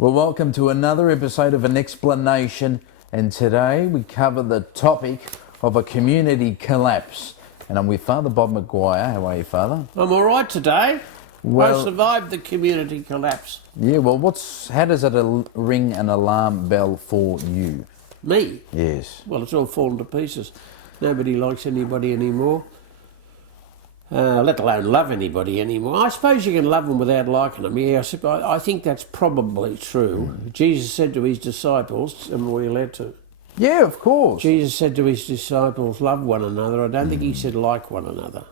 Well, welcome to another episode of An Explanation, and today we cover the topic of a community collapse. And I'm with Father Bob McGuire. How are you, Father? I'm all right today. Well, I survived the community collapse. Yeah, well, how does it ring an alarm bell for you? Me? Yes. Well, it's all fallen to pieces. Nobody likes anybody anymore, let alone love anybody anymore. I suppose you can love them without liking them. Yeah, I think that's probably true. Jesus said to his disciples, and we're allowed to. Yeah, of course. Jesus said to his disciples, love one another. I don't think he said like one another.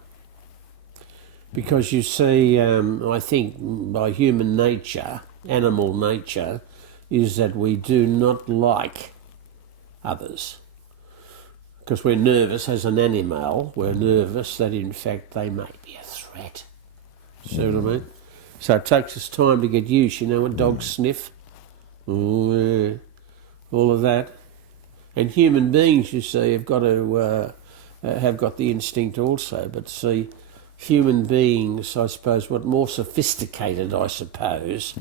Because you see, I think by human nature, animal nature, is that we do not like others. Because we're nervous as an animal, we're nervous that in fact they may be a threat. See what I mean? So it takes us time to get used. You know what dogs sniff? Oh, yeah. All of that. And human beings, you see, have got to have got the instinct also. But see, human beings, I suppose, what more sophisticated, I suppose,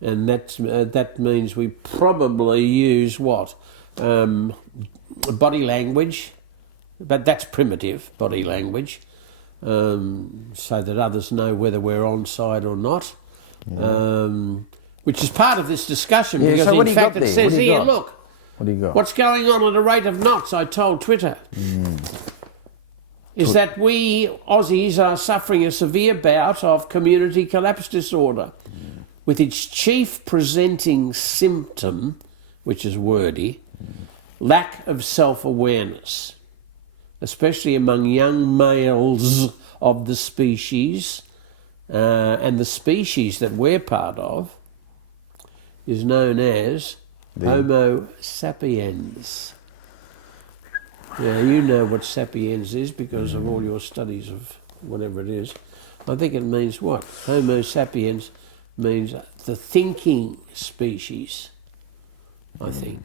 and that means we probably use what? Body language, but that's primitive body language, so that others know whether we're on side or not, which is part of this discussion, because so in fact it says here, look, what do you got? What's going on at a rate of knots, I told Twitter, is that we Aussies are suffering a severe bout of community collapse disorder, with its chief presenting symptom, which is wordy, lack of self-awareness, especially among young males of the species, and the species that we're part of is known as Homo sapiens. Now, you know what sapiens is because of all your studies of whatever it is. I think it means what? Homo sapiens means the thinking species, I think.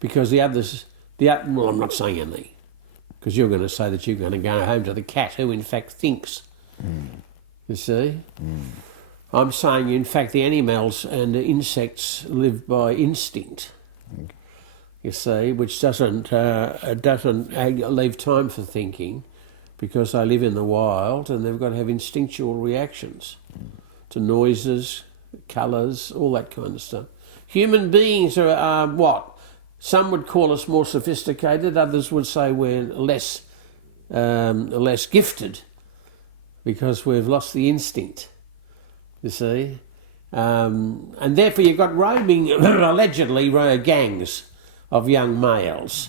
Because the others, well, I'm not saying any, because you're going to say that you're going to go home to the cat who in fact thinks. You see? I'm saying, in fact, the animals and the insects live by instinct. You see, which doesn't leave time for thinking, because they live in the wild and they've got to have instinctual reactions to noises, colours, all that kind of stuff. Human beings are what? Some would call us more sophisticated, others would say we're less gifted, because we've lost the instinct, you see. And therefore you've got roaming, allegedly, gangs of young males.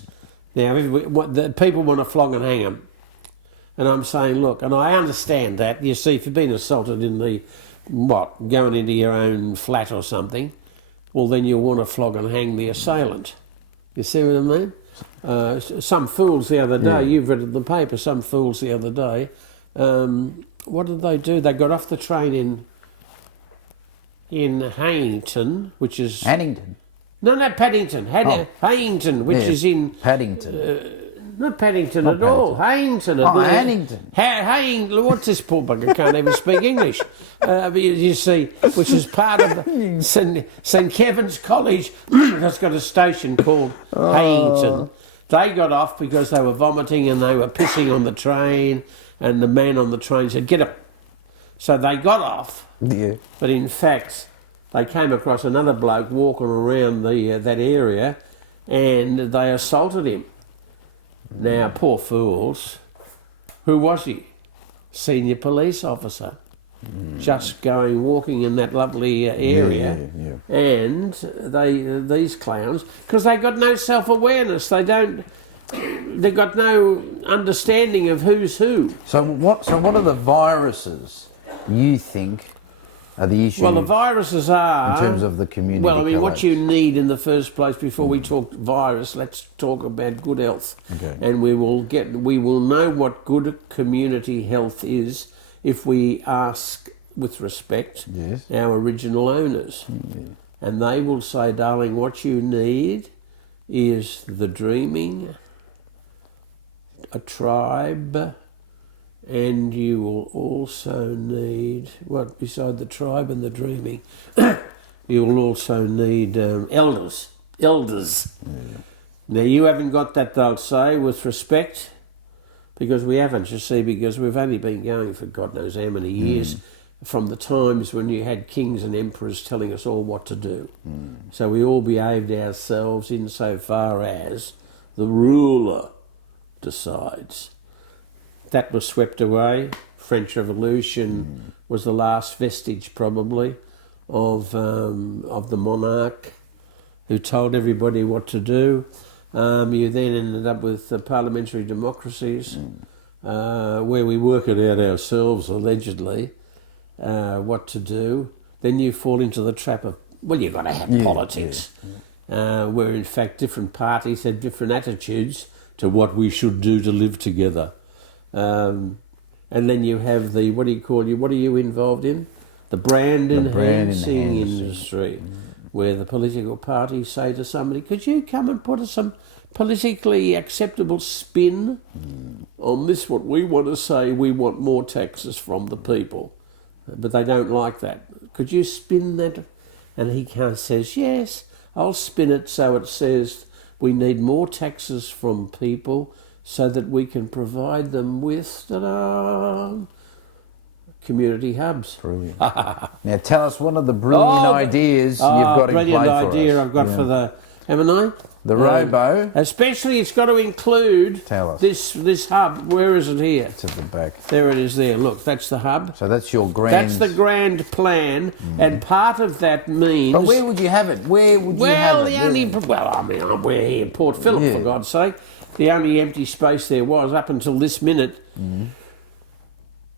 Now, the people want to flog and hang them. And I'm saying, look, and I understand that. You see, if you've been assaulted in going into your own flat or something, well, then you'll want to flog and hang the assailant. You see what I mean? Some fools the other day, you've read it in the paper, some fools the other day, what did they do? They got off the train in Hannington, which is... Hannington? No, Paddington. Hannington, which is in... Paddington. Not Paddington at all. Hannington. Hannington. What's this poor bugger? Can't even speak English. You see, which is part of St Kevin's College. That's got a station called Hannington. They got off because they were vomiting and they were pissing on the train, and the man on the train said, "Get up." So they got off. Yeah. But in fact, they came across another bloke walking around that area, and they assaulted him. Now, poor fools. Who was he? Senior police officer. Just walking in that lovely area. Yeah. And these clowns, because they got no self-awareness. They've got no understanding of who's who. So what are the viruses you think are the issue? Well, the viruses are... in terms of the community Well, I mean, collapse? what you need in the first place, before we talk virus, let's talk about good health. Okay. And we will know what good community health is if we ask, with respect, our original owners. And they will say, darling, what you need is the dreaming, a tribe, and you will also need, what, beside the tribe and the dreaming? you'll also need elders. Elders. Yeah. Now, you haven't got that, they'll say, with respect, because we haven't, you see, because we've only been going for God knows how many years from the times when you had kings and emperors telling us all what to do. So we all behaved ourselves insofar as the ruler decides. That was swept away. French Revolution was the last vestige, probably, of the monarch who told everybody what to do. You then ended up with parliamentary democracies where we work it out ourselves, allegedly, what to do. Then you fall into the trap of, well, you've got to have politics, where in fact different parties have different attitudes to what we should do to live together. And then you have the, what are you involved in? The brand enhancing industry, where the political parties say to somebody, could you come and put some politically acceptable spin on this, what we want to say, we want more taxes from the people. But they don't like that. Could you spin that? And he kind of says, yes, I'll spin it so it says we need more taxes from people so that we can provide them with community hubs. Brilliant. Now tell us one of the brilliant ideas you've got in play for us. Brilliant idea I've got for the, haven't I? The robo. Especially it's got to include this hub. Where is it here? It's at the back. There it is there. Look, that's the hub. So that's your grand... That's the grand plan, and part of that means... But where would you have it? Where would you have it? Well, I mean, we're here in Port Phillip, for God's sake. The only empty space there was, up until this minute,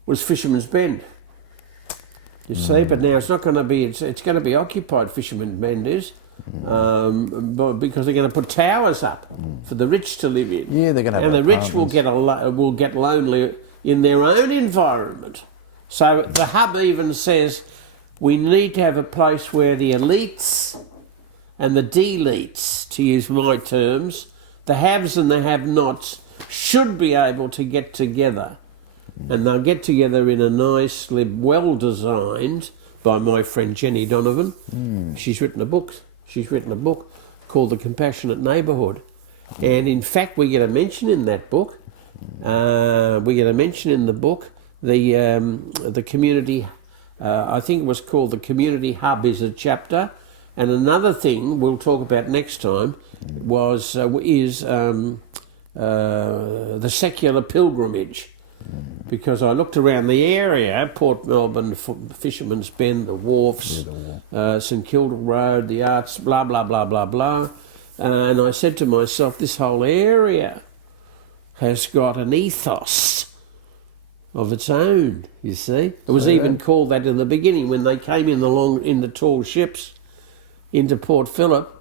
was Fisherman's Bend. You see, but now it's not going to be... It's going to be occupied, Fisherman's Bend is. Because they're going to put towers up for the rich to live in. Yeah, they're going to have and the rich will get lonely in their own environment. So the hub even says we need to have a place where the elites and the deletes, to use my terms, the haves and the have-nots, should be able to get together. And they'll get together in a nicely well-designed, by my friend Jenny Donovan. She's written a book. She's written a book called The Compassionate Neighbourhood. And in fact, we get a mention in that book. We get a mention in the book. The community, I think it was called The Community Hub is a chapter. And another thing we'll talk about next time is the secular pilgrimage. Because I looked around the area, Port Melbourne, Fisherman's Bend, the wharfs, St Kilda Road, the arts, blah, blah, blah, blah, blah. And I said to myself, this whole area has got an ethos of its own, you see. It was even called that in the beginning when they came in the tall ships into Port Phillip.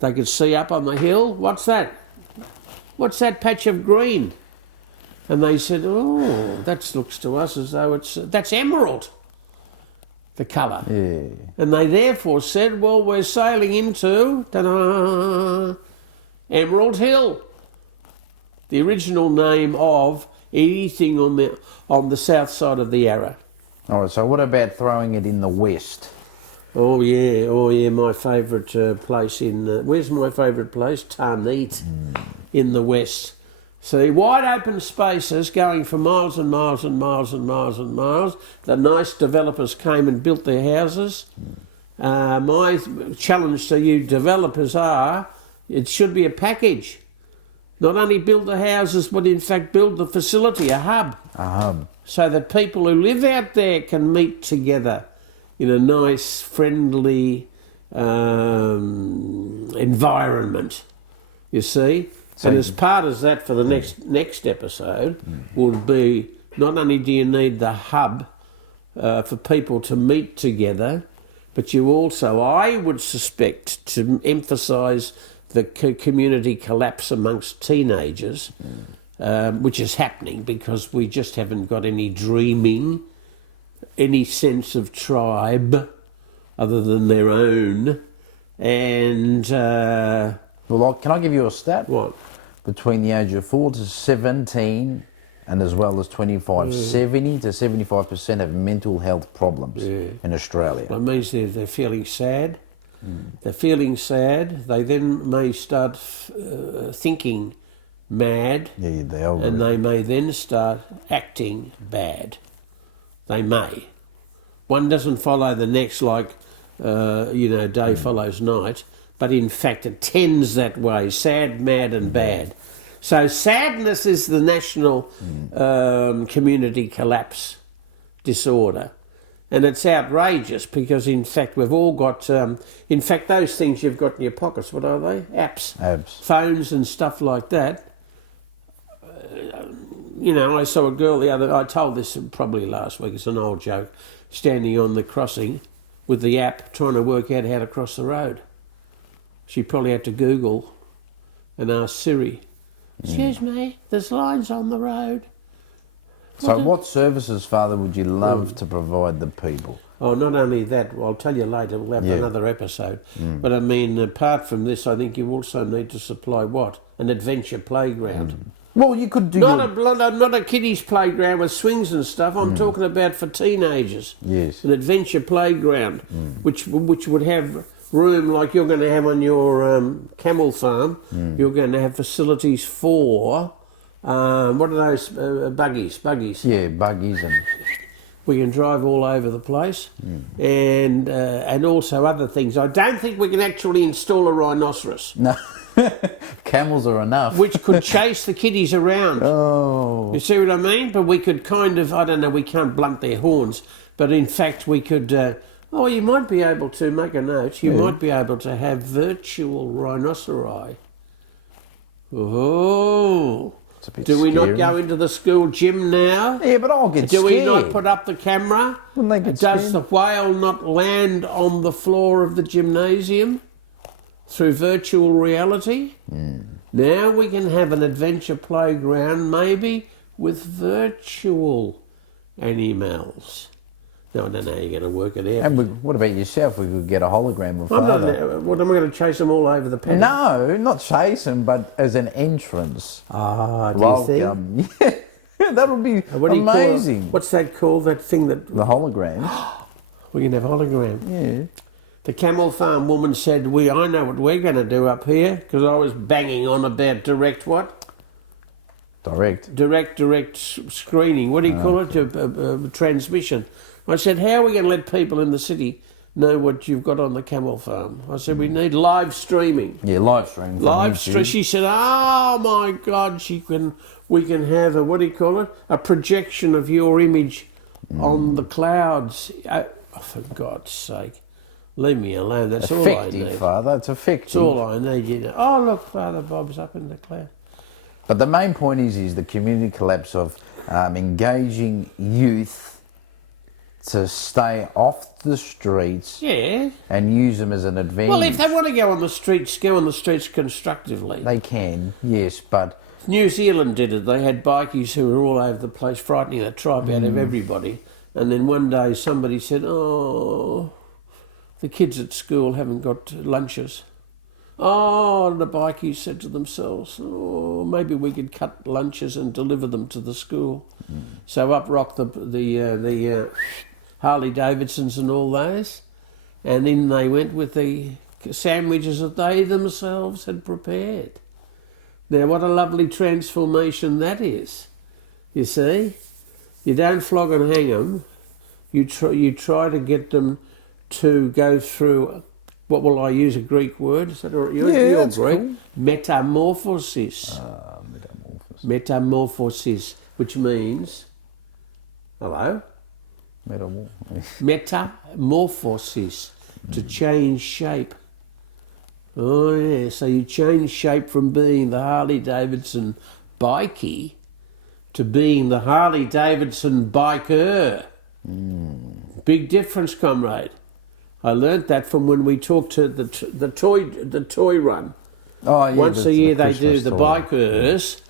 They could see up on the hill, what's that? What's that patch of green? And they said, oh, that looks to us as though that's emerald, the colour. Yeah. And they therefore said, well, we're sailing into, ta-da, Emerald Hill, the original name of anything on the south side of the Yarra. All right, so what about throwing it in the west? Oh yeah, my favourite place where's my favourite place? Tarneet, in the west. See, wide open spaces going for miles and miles and miles and miles and miles. The nice developers came and built their houses. My challenge to you developers it should be a package. Not only build the houses, but in fact build the facility, a hub. A hub. So that people who live out there can meet together in a nice, friendly environment, you see. And as part of that for the next episode would be, not only do you need the hub for people to meet together, but you also, I would suspect, to emphasise the community collapse amongst teenagers, which is happening because we just haven't got any dreaming, any sense of tribe other than their own. And... well, can I give you a stat? What? Between the age of 4 to 17 and as well as 25, 70 to 75% have mental health problems in Australia. That means they're feeling sad. They're feeling sad. They then may start thinking mad, Yeah, they are. and they may then start acting bad. They may. One doesn't follow the next like, day follows night, but in fact it tends that way, sad, mad and bad. So sadness is the national community collapse disorder. And it's outrageous because, in fact, we've all got... in fact, those things you've got in your pockets, what are they? Apps. Phones and stuff like that. I saw a girl I told this probably last week, it's an old joke, standing on the crossing with the app trying to work out how to cross the road. She probably had to Google and ask Siri, "Excuse me, there's lines on the road." So what services, Father, would you love to provide the people? Oh, not only that, I'll tell you later, we'll have another episode. But I mean, apart from this, I think you also need to supply what? An adventure playground. Well, you could do... Not a kiddies playground with swings and stuff. I'm talking about for teenagers. Yes. An adventure playground, which would have room like you're going to have on your camel farm. You're going to have facilities for... what are those buggies? Buggies. Yeah, buggies and... We can drive all over the place, and also other things. I don't think we can actually install a rhinoceros. No, camels are enough. Which could chase the kiddies around. Oh. You see what I mean? But we could kind of, I don't know, we can't blunt their horns, but in fact we could, you might be able to, make a note, you might be able to have virtual rhinoceri. Oh. Do we not go into the school gym now? Yeah, but I'll get scared. Do we not put up the camera? Wouldn't they get Does scared? the whale not land on the floor of the gymnasium through virtual reality? Now we can have an adventure playground, maybe with virtual animals. No, I don't know how you're going to work it out. And what about yourself? We could get a hologram of I'm Father. What, am I going to chase them all over the paddock? No, not chase him, but as an entrance. Ah, do you think? Welcome. Yeah, that would be What do you call it? amazing. What's that called? That thing that... The hologram. We can have hologram. Yeah. The camel farm woman said, I know what we're going to do up here, because I was banging on about direct what? Direct screening. What do you call it? Transmission. I said, how are we going to let people in the city know what you've got on the camel farm? I said, we need live streaming. Yeah, live streaming. Live stream. She said, oh my God, we can have a projection of your image on the clouds. Oh, for God's sake, leave me alone. That's all I need. Effective, Father. It's effective. That's all I need. Oh, look, Father Bob's up in the cloud. But the main point is the community collapse of engaging youth to stay off the streets and use them as an advantage. Well, if they want to go on the streets constructively. They can, yes, but... New Zealand did it. They had bikies who were all over the place, frightening the tribe out of everybody. And then one day somebody said, oh, the kids at school haven't got lunches. Oh, and the bikies said to themselves, oh, maybe we could cut lunches and deliver them to the school. So up rocked the Harley Davidsons and all those, and in they went with the sandwiches that they themselves had prepared. Now, what a lovely transformation that is. You see, you don't flog and hang them. You try to get them to go through. What will I use? A Greek word? Is that you're Greek? Cool. Metamorphosis. Metamorphosis, which means, hello? Metamorphosis, to change shape. Oh yeah, so you change shape from being the Harley Davidson bikie to being the Harley Davidson biker. Big difference, comrade. I learnt that from when we talked to the toy run. Oh yeah. Once a year they do the toy. bikers.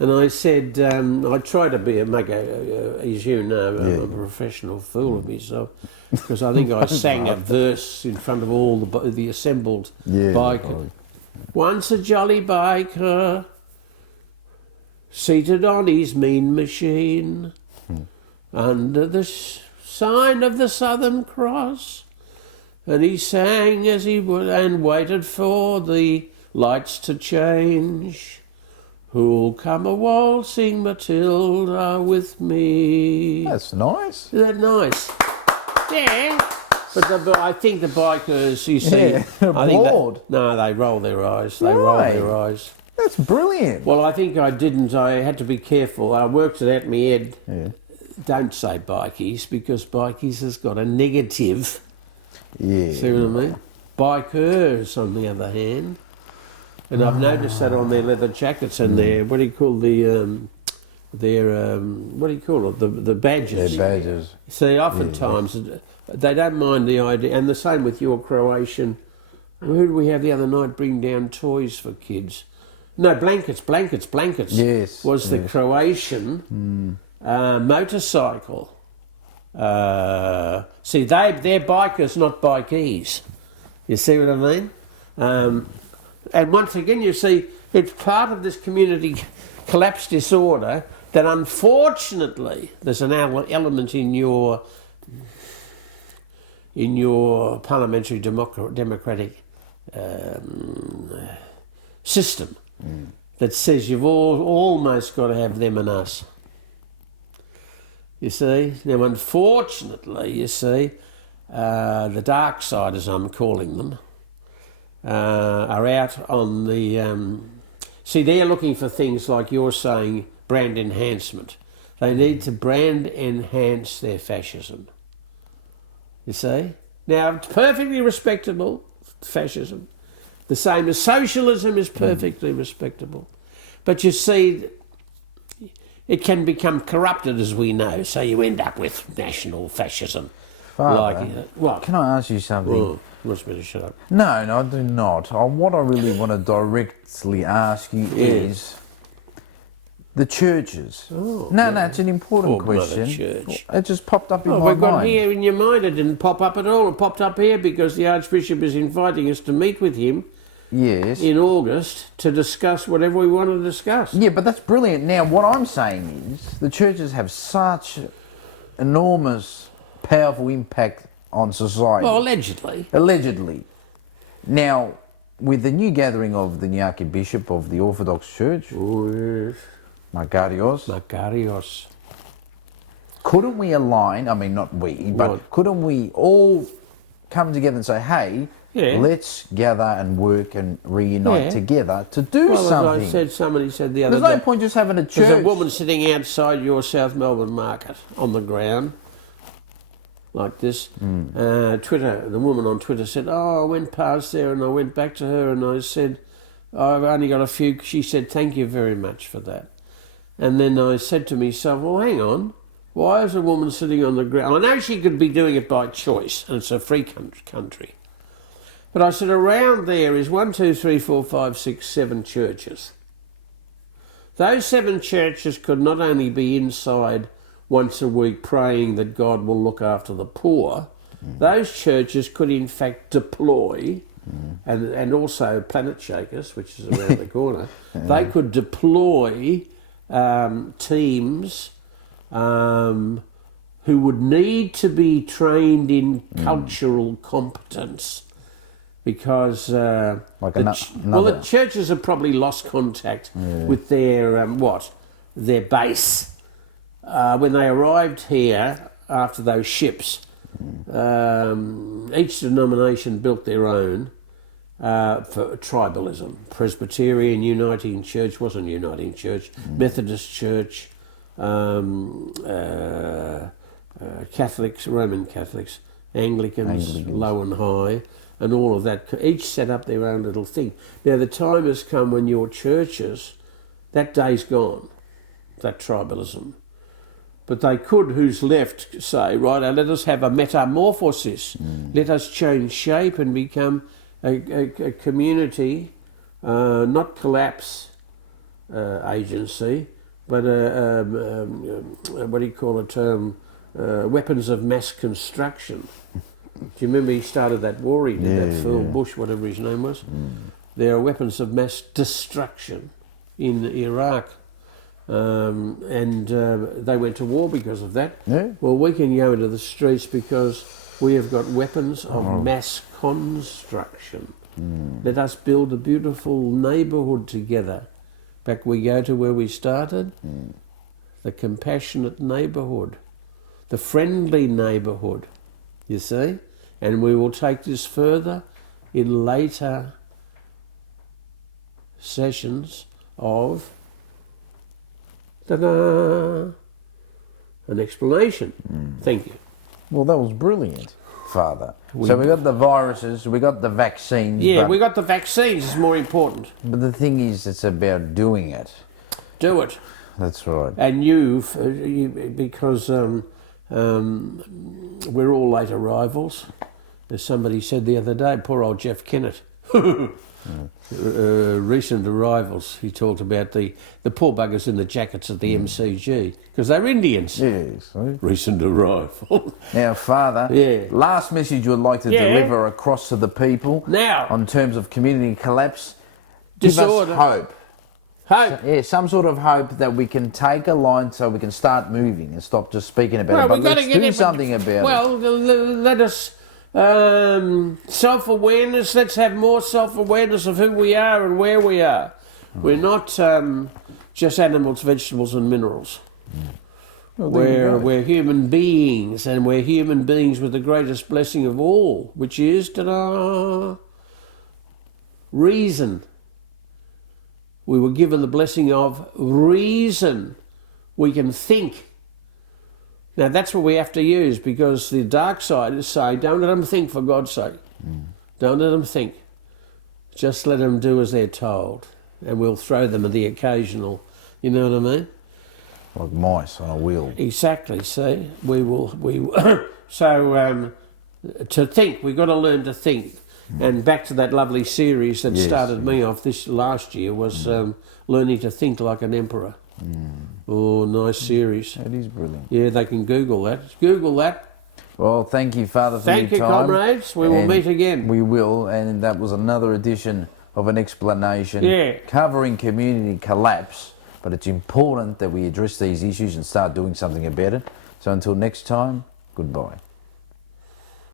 And I said, I try to as you know, I'm a professional fool of myself, because I think I sang a verse in front of all the assembled bikers. Once a jolly biker, seated on his mean machine, under the sign of the Southern Cross, And he sang as he would and waited for the lights to change. Who'll come a waltzing Matilda with me? That's nice. Isn't that nice? Yeah. But I think the bikers, you see, Yeah, I think bored. they roll their eyes. They roll their eyes. That's brilliant. Well, I think I didn't. I had to be careful. I worked it out in my head. Yeah. Don't say bikies, because bikies has got a negative. Yeah. See what I mean? Bikers, on the other hand, and I've noticed that on their leather jackets and their what do you call the badges? Their badges. See, oftentimes they don't mind the idea, and the same with your Croatian. Who did we have the other night bring down toys for kids? No, blankets. Yes. Was the Croatian motorcycle. See, they're bikers, not bikies. You see what I mean? And once again, you see, it's part of this community collapse disorder that unfortunately there's an element in your parliamentary democratic system that says you've almost got to have them and us. You see? Now, unfortunately, you see, the dark side, as I'm calling them, are out on the... see, they're looking for things like you're saying, brand enhancement. They need to brand enhance their fascism. You see? Now, it's perfectly respectable, fascism. The same as socialism is perfectly respectable. But you see, it can become corrupted, as we know, so you end up with national fascism. Father, What? can I ask you something? Oh, you want me to shut up? No, I do not. What I really want to directly ask you is the churches. Oh, no, it's an important Poor question. Mother Church. It just popped up in my We've got mind. here in your mind. It didn't pop up at all. It popped up here because the Archbishop is inviting us to meet with him Yes. in August to discuss whatever we want to discuss. Yeah, but that's brilliant. Now, what I'm saying is the churches have such enormous, powerful impact on society. Well, allegedly. Allegedly. Now, with the new gathering of the new Archbishop of the Orthodox Church, Oh, yes. Makarios, couldn't we align, I mean, not we, but What? couldn't we all come together and say, hey, let's gather and work and reunite together to do something? As I said, somebody said the other There's day. no point just having a church. There's a woman sitting outside your South Melbourne market on the ground, like this. The woman on Twitter said, I went past there and I went back to her and I said, I've only got a few. She said, thank you very much for that. And then I said to myself, well, hang on. Why is a woman sitting on the ground? I know she could be doing it by choice, and it's a free country. But I said, around there is 1, 2, 3, 4, 5, 6, 7 churches. Those 7 churches could not only be inside once a week praying that God will look after the poor, those churches could in fact deploy, and also Planet Shakers, which is around the corner, they could deploy teams who would need to be trained in cultural competence, because the churches have probably lost contact with their their base when they arrived here after those ships. Each denomination built their own for tribalism. Presbyterian Uniting Church wasn't Uniting Church. Methodist Church, Catholics, Roman Catholics, Anglicans, low and high, and all of that. Each set up their own little thing. Now the time has come when your churches, that day's gone, that tribalism. But they could, who's left, say, right, now let us have a metamorphosis. Let us change shape and become a community, not collapse agency, but what do you call it? Weapons of mass construction. Do you remember he started that war? He did that Phil Bush, whatever his name was. There are weapons of mass destruction in Iraq. And they went to war because of that. Well, we can go into the streets because We have got weapons of mass construction. Let us build a beautiful neighbourhood together. Back we go to where we started. The compassionate neighbourhood. The friendly neighbourhood. You see? And we will take this further in later sessions of ta-da, an explanation. Thank you. Well, that was brilliant, Father. So we got the viruses, we got the vaccines. Yeah, we got the vaccines. It's more important. But the thing is, it's about doing it. Do it. That's right. And because we're all late arrivals. As somebody said the other day, poor old Jeff Kennett. Recent arrivals. He talked about the poor buggers in the jackets at the MCG because they're Indians. Yes. Recent arrival. Now, Father, last message you would like to deliver across to the people now on terms of community collapse. Disorder. Give us hope. Hope. Yeah, some sort of hope that we can take a line so we can start moving and stop just speaking about it. But let's do something about it. Well, let us... self-awareness, let's have more self-awareness of who we are and where we are. We're not just animals, vegetables and minerals. Well, we're human beings, and we're human beings with the greatest blessing of all, which is ta-da, reason. We were given the blessing of reason. We can think. Now, that's what we have to use, because the dark side is saying, don't let them think, for God's sake. Don't let them think. Just let them do as they're told, and we'll throw them at the occasional, you know what I mean? Like mice on a wheel. Exactly, see? So, to think, we've got to learn to think. And back to that lovely series that started me off this last year was learning to think like an emperor. Oh, nice series. It is brilliant. Yeah, they can Google that. Google that. Well, thank you, Father, for your time. Thank you, comrades. We will meet again. We will, and that was another edition of an explanation covering community collapse. But it's important that we address these issues and start doing something about it. So until next time, goodbye.